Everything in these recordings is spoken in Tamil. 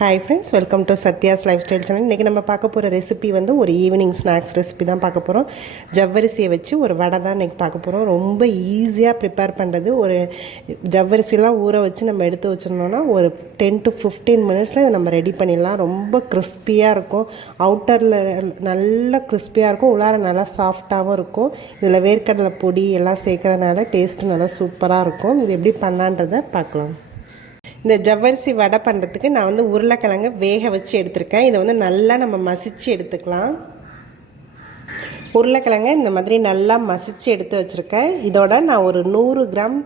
Hi friends, welcome to Sathya's life style channel. இன்றைக்கி நம்ம பார்க்க போகிற ரெசிபி வந்து ஒரு ஈவினிங் ஸ்நாக்ஸ் ரெசிபி தான் பார்க்க போகிறோம். ஜவ்வரிசியை வச்சு ஒரு வடை தான் இன்றைக்கி பார்க்க போகிறோம். ரொம்ப ஈஸியாக ப்ரிப்பேர் பண்ணுறது. ஒரு ஜவ்வரிசிலாம் ஊற வச்சு நம்ம எடுத்து வச்சுருந்தோன்னா ஒரு 10 to 15 மினிட்ஸில் இதை நம்ம ரெடி பண்ணிடலாம். ரொம்ப கிறிஸ்பியாக இருக்கும். அவுட்டரில் நல்லா கிறிஸ்பியாக இருக்கும், உள்ளார நல்லா சாஃப்டாகவும் இருக்கும். இதில் வேர்க்கடலை பொடி எல்லாம் சேர்க்கறதுனால டேஸ்ட்டு நல்லா சூப்பராக இருக்கும். இது எப்படி பண்ணலான்றதை பார்க்கலாம். இந்த ஜவ்வரிசி வடை பண்ணுறதுக்கு நான் வந்து உருளைக்கிழங்கு வேக வச்சு எடுத்திருக்கேன். இதை வந்து நல்லா நம்ம மசித்து எடுத்துக்கலாம். உருளைக்கிழங்கை இந்த மாதிரி நல்லா மசித்து எடுத்து வச்சுருக்கேன். இதோட நான் ஒரு 100 கிராம்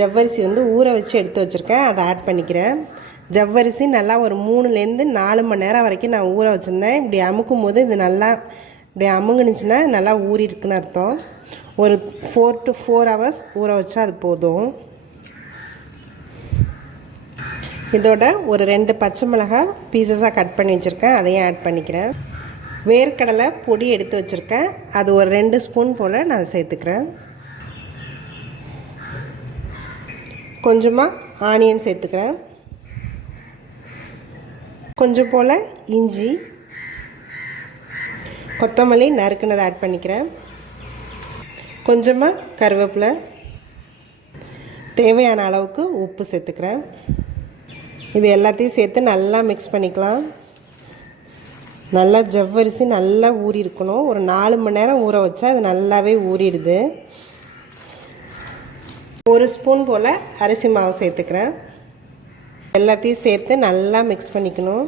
ஜவ்வரிசி வந்து ஊற வச்சு எடுத்து வச்சுருக்கேன். அதை ஆட் பண்ணிக்கிறேன். ஜவ்வரிசி நல்லா ஒரு 3லேருந்து 4 மணி நேரம் வரைக்கும் நான் ஊற வச்சுருந்தேன். இப்படி அமுக்கும் போது இது நல்லா இப்படி அமுங்குனுச்சுன்னா நல்லா ஊறிஇருக்குன்னு அர்த்தம். ஒரு 4 to 4 hours ஊற வச்சா அது போதும். இதோட ஒரு 2 பச்சை மிளகாய் பீசஸாக கட் பண்ணி வச்சுருக்கேன், அதையும் ஆட் பண்ணிக்கிறேன். வேர்க்கடலை பொடி எடுத்து வச்சுருக்கேன், அது ஒரு 2 ஸ்பூன் போல் நான் சேர்த்துக்கிறேன். கொஞ்சமாக ஆனியன் சேர்த்துக்கிறேன். கொஞ்சம் போல் இஞ்சி, கொத்தமல்லி நறுக்குனதை ஆட் பண்ணிக்கிறேன். கொஞ்சமாக கருவேப்பிலை, தேவையான அளவுக்கு உப்பு சேர்த்துக்கிறேன். இது எல்லாத்தையும் சேர்த்து நல்லா மிக்ஸ் பண்ணிக்கலாம். நல்லா ஜவ்வரிசி நல்லா ஊறி இருக்கணும். ஒரு 4 மணி நேரம் ஊற வச்சா அது நல்லாவே ஊறிடுது. 1 ஸ்பூன் போல் அரிசி மாவு சேர்த்துக்கிறேன். எல்லாத்தையும் சேர்த்து நல்லா மிக்ஸ் பண்ணிக்கணும்.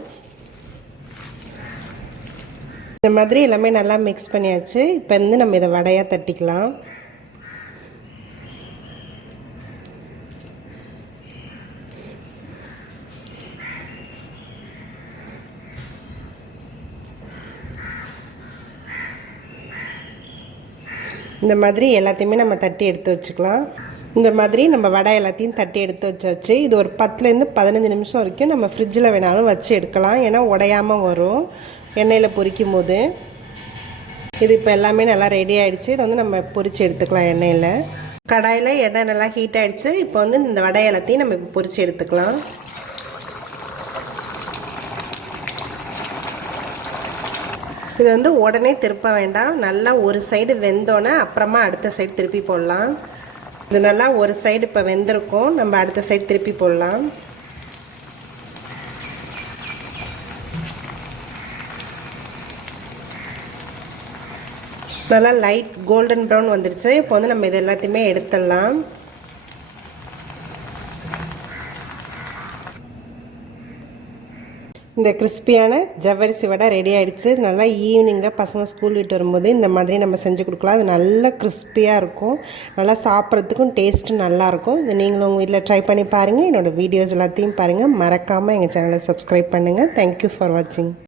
இந்த மாதிரி எல்லாமே நல்லா மிக்ஸ் பண்ணியாச்சு. இப்போ வந்து நம்ம இதை வடையாக தட்டிக்கலாம். இந்த மாதிரி எல்லாத்தையுமே நம்ம தட்டி எடுத்து வச்சுக்கலாம். இந்த மாதிரி நம்ம வடை எல்லாத்தையும் தட்டி எடுத்து வச்சாச்சு. இது ஒரு 10லேருந்து 15 நிமிஷம் வரைக்கும் நம்ம ஃப்ரிட்ஜில் வேணாலும் வச்சு எடுக்கலாம். ஏன்னா உடையாமல் வரும் எண்ணெயில் பொரிக்கும் போது. இது இப்போ எல்லாமே நல்லா ரெடி ஆகிடுச்சு. இதை வந்து நம்ம பொரித்து எடுத்துக்கலாம். எண்ணெயில் கடாயில் எண்ணெய் நல்லா ஹீட் ஆகிடுச்சு. இப்போ வந்து இந்த வடை எல்லாத்தையும் நம்ம இப்போ பொரித்து எடுத்துக்கலாம். இது வந்து உடனே திருப்ப வேண்டாம். நல்லா ஒரு சைடு வெந்தோன்னே அப்புறமா அடுத்த சைடு திருப்பி போடலாம். இது நல்லா ஒரு சைடு இப்போ வெந்திருக்கும், நம்ம அடுத்த சைடு திருப்பி போடலாம். நல்லா லைட் கோல்டன் ப்ரௌன் வந்துடுச்சு. இப்போ வந்து நம்ம இது எல்லாத்தையுமே எடுத்துடலாம். இந்த கிறிஸ்பியான ஜவ்வரிசி வடை ரெடி ஆகிடுச்சு. நல்லா ஈவினிங்கில் பசங்க ஸ்கூல் விட்டு வரும்போது இந்த மாதிரி நம்ம செஞ்சு கொடுக்கலாம். அது நல்லா கிறிஸ்பியாக இருக்கும். நல்லா சாப்பிட்றதுக்கும் டேஸ்ட்டு நல்லாயிருக்கும். இது நீங்களும் உங்கள் வீட்டில் ட்ரை பண்ணி பாருங்கள். என்னோடய வீடியோஸ் எல்லாத்தையும் பாருங்கள். மறக்காமல் எங்கள் சேனலை சப்ஸ்கிரைப் பண்ணுங்கள். தேங்க்யூ ஃபார் வாட்சிங்.